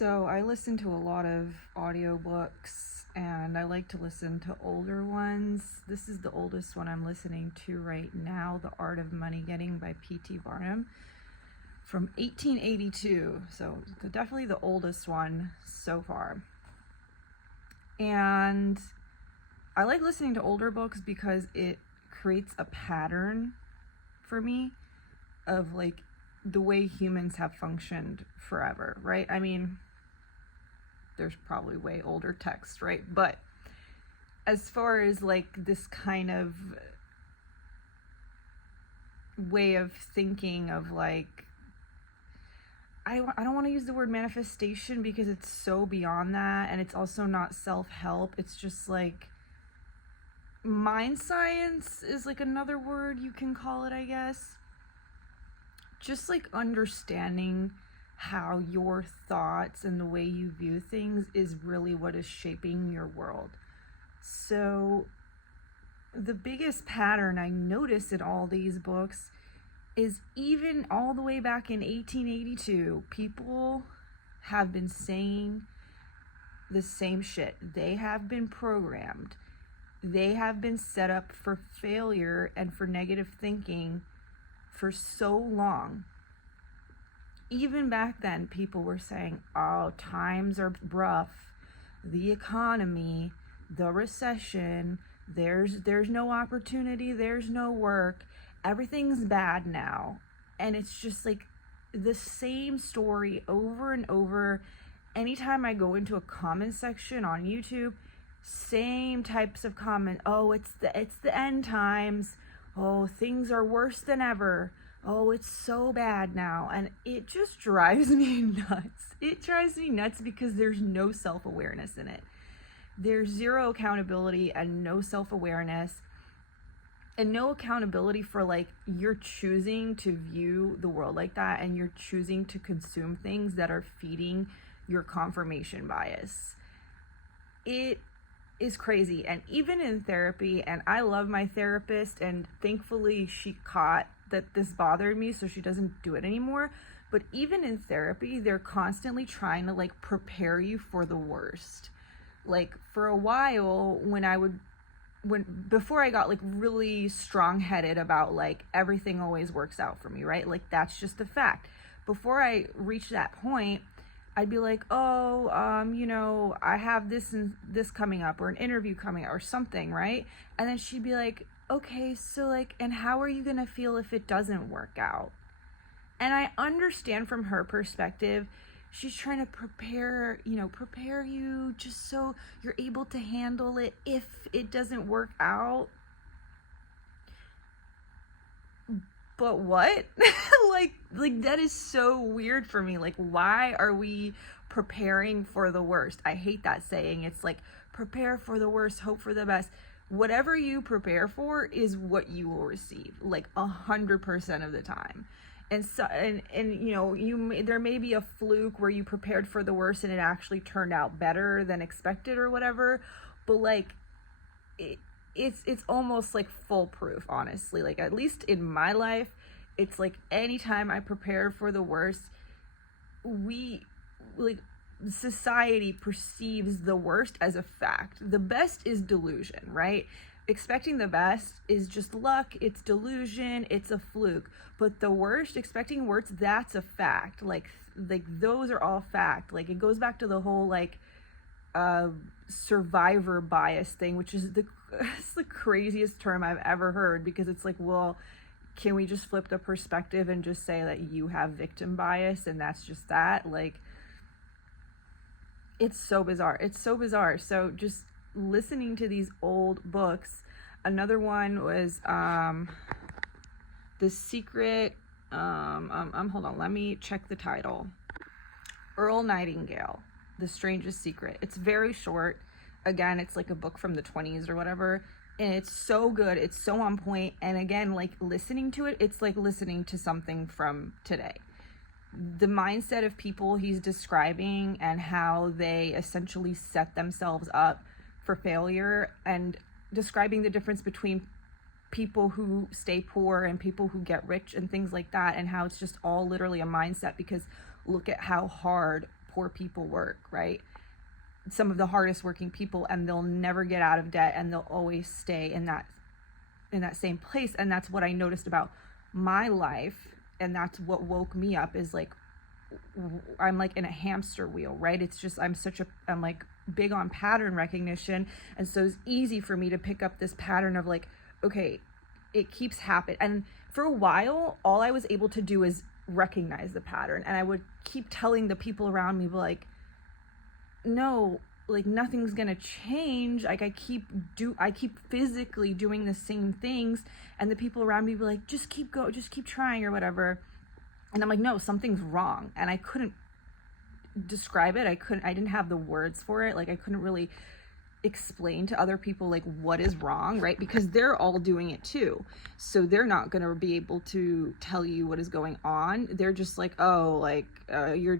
So I listen to a lot of audiobooks and I like to listen to older ones. This is the oldest one I'm listening to right now, The Art of Money Getting by P.T. Barnum from 1882. So definitely the oldest one so far. And I like listening to older books because it creates a pattern for me of like the way humans have functioned forever, right? I mean, there's probably way older text, right? But as far as like this kind of way of thinking of like, I don't want to use the word manifestation because it's so beyond that, and it's also not self-help. It's just like mind science is like another word you can call it, I guess. Just like understanding how your thoughts and the way you view things is really what is shaping your world. So the biggest pattern I notice in all these books is even all the way back in 1882, people have been saying the same shit. They have been programmed. They have been set up for failure and for negative thinking for so long. Even back then, people were saying, oh, times are rough, the economy, the recession, there's no opportunity, there's no work, everything's bad now. And it's just like the same story over and over. Anytime I go into a comment section on YouTube, same types of comment. Oh, it's the end times. Oh, things are worse than ever. Oh, it's so bad now. And it just drives me nuts. It drives me nuts because there's no self-awareness in it. There's zero accountability and no self-awareness and no accountability for like you're choosing to view the world like that, and you're choosing to consume things that are feeding your confirmation bias. It is crazy. And even in therapy, and I love my therapist, and thankfully she caught that this bothered me, so she doesn't do it anymore. But even in therapy, they're constantly trying to like prepare you for the worst. Like for a while, before I got like really strong-headed about like everything always works out for me, right? Like that's just a fact. Before I reached that point, I'd be like, oh, I have this and this coming up, or an interview coming up, or something, right? And then she'd be like, okay, so like, and how are you gonna feel if it doesn't work out? And I understand from her perspective, she's trying to prepare you just so you're able to handle it if it doesn't work out. But what? like that is so weird for me. Like, why are we preparing for the worst? I hate that saying. It's like, prepare for the worst, hope for the best. Whatever you prepare for is what you will receive, like 100% of the time. And so, and there may be a fluke where you prepared for the worst and it actually turned out better than expected or whatever. But like, it's almost like foolproof, honestly. Like, at least in my life, it's like anytime I prepare for the worst, society perceives the worst as a fact. The best is delusion, right? Expecting the best is just luck, it's delusion, it's a fluke. But the worst, expecting worst, that's a fact. Like those are all fact. Like, it goes back to the whole like survivor bias thing, which is it's the craziest term I've ever heard, because it's like, well, can we just flip the perspective and just say that you have victim bias and that's just that? Like, it's so bizarre. So just listening to these old books. Another one was The Secret. Hold on, let me check the title. Earl Nightingale, The Strangest Secret. It's very short. Again, it's like a book from the 20s or whatever. And it's so good. It's so on point. And again, like listening to it, it's like listening to something from today. The mindset of people he's describing and how they essentially set themselves up for failure, and describing the difference between people who stay poor and people who get rich and things like that, and how it's just all literally a mindset, because look at how hard poor people work, right? Some of the hardest working people, and they'll never get out of debt, and they'll always stay in that same place. And that's what I noticed about my life, and that's what woke me up, is like I'm like in a hamster wheel, right? It's just I'm like big on pattern recognition, and so it's easy for me to pick up this pattern of like, okay, it keeps happening. And for a while, all I was able to do is recognize the pattern, and I would keep telling the people around me, like, no, like nothing's gonna change. Like I keep physically doing the same things, and the people around me were like, just keep trying or whatever. And I'm like, no, something's wrong. And I couldn't describe it. I didn't have the words for it. Like I couldn't really explain to other people like what is wrong, right? Because they're all doing it too, so they're not going to be able to tell you what is going on. They're just like, oh, like you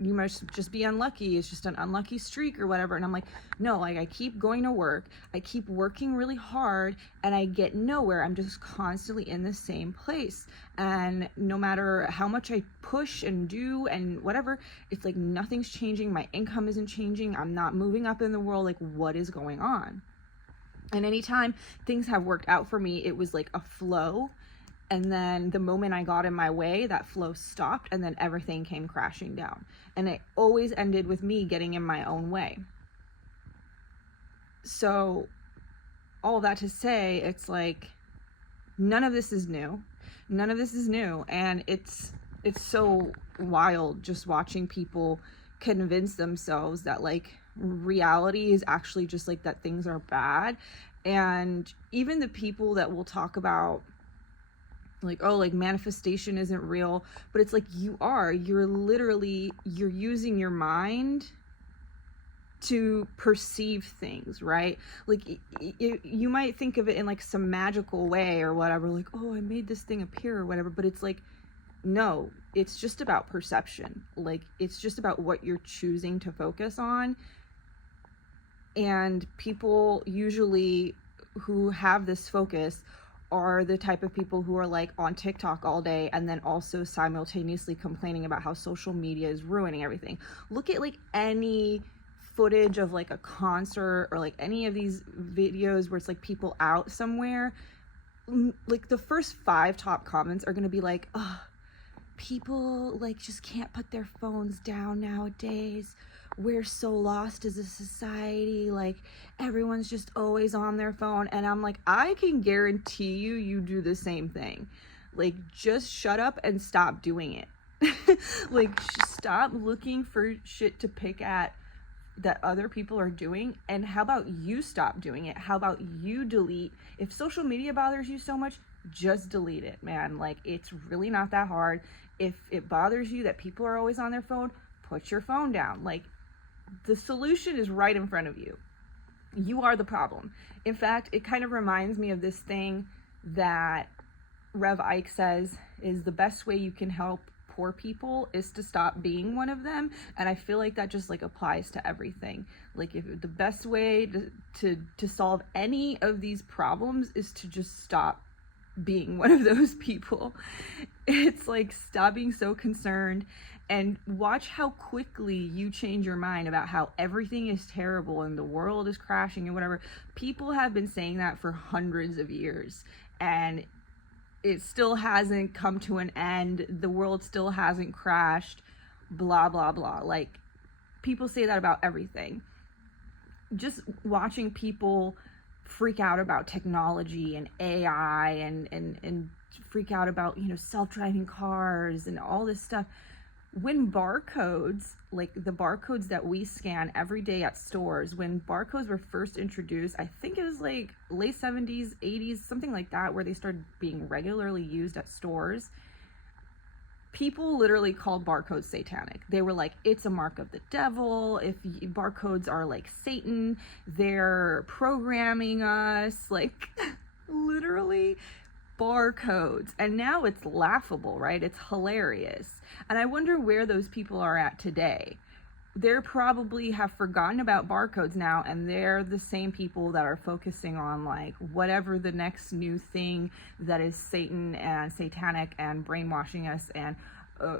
must just be unlucky, it's just an unlucky streak or whatever. And I'm like, no, like I keep going to work, I keep working really hard, and I get nowhere. I'm just constantly in the same place, and no matter how much I push and do and whatever, it's like nothing's changing. My income isn't changing, I'm not moving up in the world. Like, what is going on? And anytime things have worked out for me, it was like a flow, and then the moment I got in my way, that flow stopped, and then everything came crashing down. And it always ended with me getting in my own way. So all that to say, it's like none of this is new, and it's so wild just watching people convince themselves that like reality is actually just like that things are bad. And even the people that will talk about like, oh, like manifestation isn't real, but it's like you're using your mind to perceive things, right? Like you might think of it in like some magical way or whatever, like, oh, I made this thing appear or whatever, but it's like, no, it's just about perception. Like it's just about what you're choosing to focus on. And people usually who have this focus are the type of people who are like on TikTok all day, and then also simultaneously complaining about how social media is ruining everything. Look at like any footage of like a concert or like any of these videos where it's like people out somewhere. Like the first 5 top comments are gonna be like, oh, people like just can't put their phones down nowadays. We're so lost as a society, like everyone's just always on their phone. And I'm like, I can guarantee you do the same thing. Like just shut up and stop doing it. Like stop looking for shit to pick at that other people are doing, and how about you stop doing it? How about you delete? If social media bothers you so much, just delete it, man. Like it's really not that hard. If it bothers you that people are always on their phone, put your phone down. Like the solution is right in front of you. You are the problem. In fact, it kind of reminds me of this thing that Rev Ike says is the best way you can help poor people is to stop being one of them. And I feel like that just like applies to everything. Like if the best way to solve any of these problems is to just stop being one of those people. It's like stop being so concerned and watch how quickly you change your mind about how everything is terrible and the world is crashing and whatever. People have been saying that for hundreds of years, and it still hasn't come to an end. The world still hasn't crashed, blah, blah, blah. Like people say that about everything. Just watching people freak out about technology and AI and freak out about, self-driving cars and all this stuff. When barcodes, like the barcodes that we scan every day at stores, when barcodes were first introduced, I think it was like late 70s, 80s, something like that, where they started being regularly used at stores, people literally called barcodes satanic. They were like, it's a mark of the devil. If barcodes are like Satan, they're programming us, like literally barcodes. And now it's laughable, right? It's hilarious. And I wonder where those people are at today. They're probably have forgotten about barcodes now, and they're the same people that are focusing on like whatever the next new thing that is Satan and satanic and brainwashing us and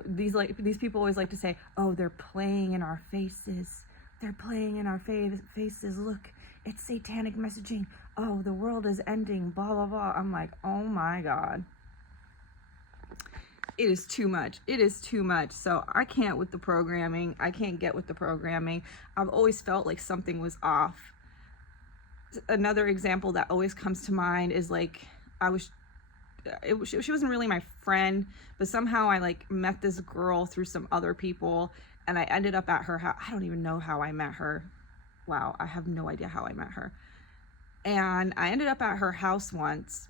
these people always like to say, oh, they're playing in our faces. They're playing in our faces. Look, it's satanic messaging. Oh, the world is ending, blah, blah, blah. I'm like, oh my God. It is too much. It is too much. So I can't with the programming. I can't get with the programming. I've always felt like something was off. Another example that always comes to mind is like, she wasn't really my friend, but somehow I like met this girl through some other people, and I ended up at her house. I don't even know how I met her. Wow, I have no idea how I met her. And I ended up at her house once,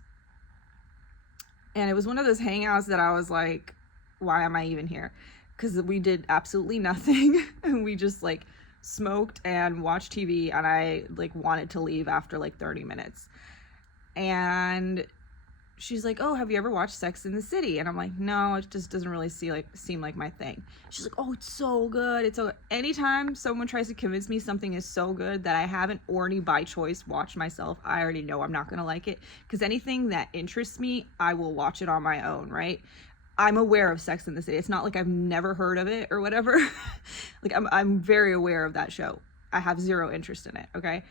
and it was one of those hangouts that I was like, why am I even here? Because we did absolutely nothing, and we just like smoked and watched TV, and I like wanted to leave after like 30 minutes. And she's like, oh, have you ever watched Sex in the City? And I'm like, no, it just doesn't really seem like my thing. She's like, oh, it's so good. It's so good. Anytime someone tries to convince me something is so good that I haven't already by choice watched myself, I already know I'm not going to like it. Because anything that interests me, I will watch it on my own, right? I'm aware of Sex in the City. It's not like I've never heard of it or whatever. Like I'm very aware of that show. I have zero interest in it, okay?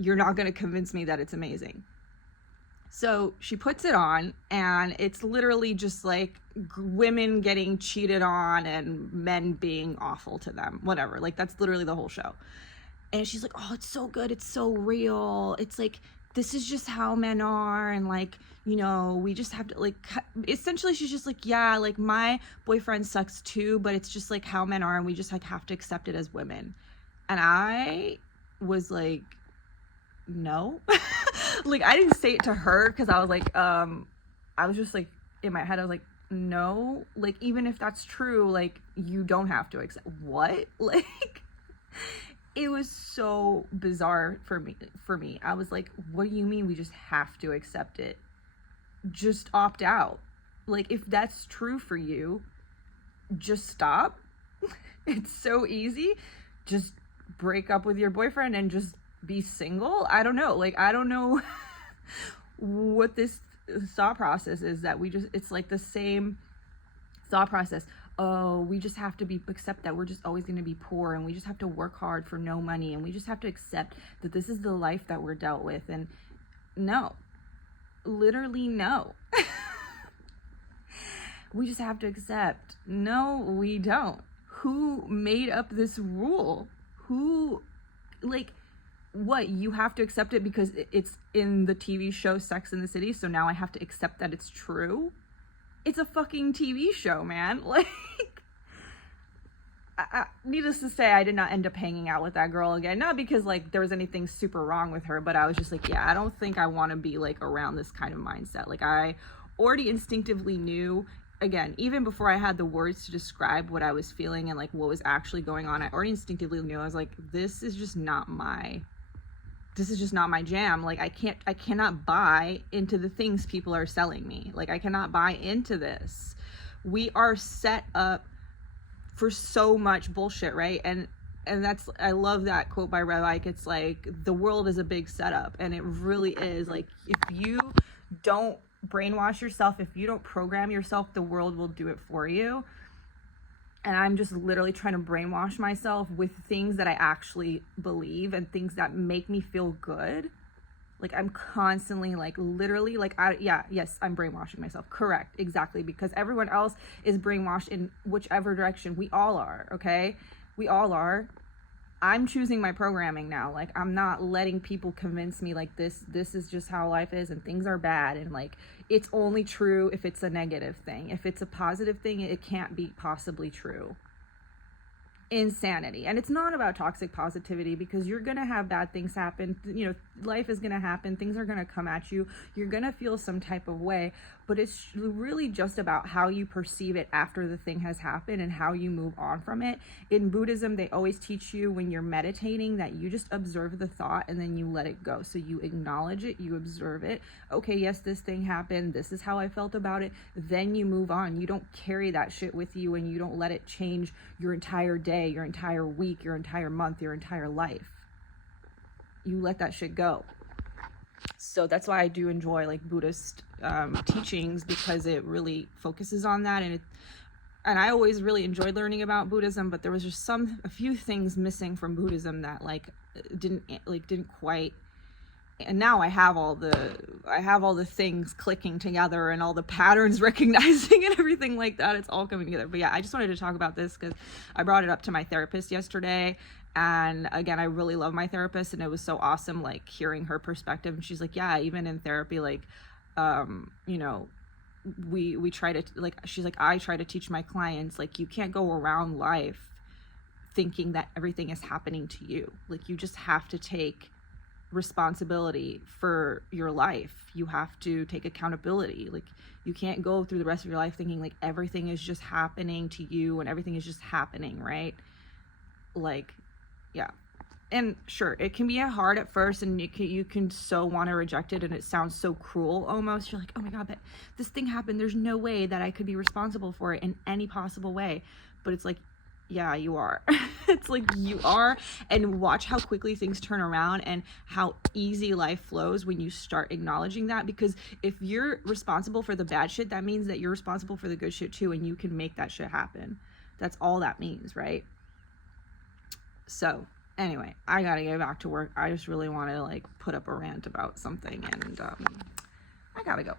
You're not going to convince me that it's amazing. So she puts it on, and it's literally just like women getting cheated on and men being awful to them, whatever. Like that's literally the whole show. And she's like, oh, it's so good. It's so real. It's like, this is just how men are. And like, you know, we just have to like, essentially she's just like, yeah, like my boyfriend sucks too, but it's just like how men are. And we just like have to accept it as women. And I was like, no. Like I didn't say it to her because I was like, I was just like in my head, I was like, no, like even if that's true, like you don't have to accept what? Like it was so bizarre for me. I was like, what do you mean we just have to accept it? Just opt out. Like if that's true for you, just stop. It's so easy. Just break up with your boyfriend and just be single. I don't know. Like, I don't know what this thought process is that it's like the same thought process. Oh, we just have to accept that we're just always going to be poor, and we just have to work hard for no money, and we just have to accept that this is the life that we're dealt with. And no, literally no. We just have to accept. No, we don't. Who made up this rule? Who, like, what, you have to accept it because it's in the TV show Sex in the City, so now I have to accept that it's true? It's a fucking TV show, man. Like, needless to say, I did not end up hanging out with that girl again. Not because, like, there was anything super wrong with her, but I was just like, yeah, I don't think I want to be, like, around this kind of mindset. Like, I already instinctively knew, again, even before I had the words to describe what I was feeling and, like, what was actually going on, I already instinctively knew. I was like, this is just not my jam. Like I cannot buy into the things people are selling me. Like I cannot buy into this. We are set up for so much bullshit, right? And that's, I love that quote by Red Ike. It's like, the world is a big setup, and it really is. Like if you don't brainwash yourself, if you don't program yourself, the world will do it for you. And I'm just literally trying to brainwash myself with things that I actually believe and things that make me feel good. Like I'm constantly like literally like, yes, I'm brainwashing myself. Correct. Exactly. Because everyone else is brainwashed in whichever direction. We all are. Okay. We all are. I'm choosing my programming now. Like I'm not letting people convince me like this is just how life is and things are bad, and like it's only true if it's a negative thing. If it's a positive thing, it can't be possibly true. Insanity. And it's not about toxic positivity, because you're gonna have bad things happen. You know, life is gonna happen, things are gonna come at you, you're gonna feel some type of way, but it's really just about how you perceive it after the thing has happened and how you move on from it. In Buddhism, they always teach you when you're meditating that you just observe the thought and then you let it go. So you acknowledge it, you observe it. Okay, yes, this thing happened, this is how I felt about it. Then you move on. You don't carry that shit with you, and you don't let it change your entire day, your entire week, your entire month, your entire life. You let that shit go. So that's why I do enjoy like Buddhist teachings, because it really focuses on that. And and I always really enjoyed learning about Buddhism, but there was just a few things missing from Buddhism that didn't quite. And now I have all the things clicking together and all the patterns recognizing and everything like that. It's all coming together. But yeah, I just wanted to talk about this because I brought it up to my therapist yesterday. And again, I really love my therapist, and it was so awesome, like, hearing her perspective. And she's like, yeah, even in therapy, like, you know, we try to, like, she's like, I try to teach my clients, like, you can't go around life thinking that everything is happening to you. Like, you just have to take responsibility for your life. You have to take accountability. Like, you can't go through the rest of your life thinking like everything is just happening to you and everything is just happening, right? Like, yeah. And sure, it can be hard at first, and you can so want to reject it, and it sounds so cruel almost. You're like, oh my God, but this thing happened. There's no way that I could be responsible for it in any possible way. But it's like, yeah, you are. It's like, you are. And watch how quickly things turn around and how easy life flows when you start acknowledging that. Because if you're responsible for the bad shit, that means that you're responsible for the good shit too, and you can make that shit happen. That's all that means, right? So anyway, I gotta get back to work. I just really want to, like, put up a rant about something, and I gotta go.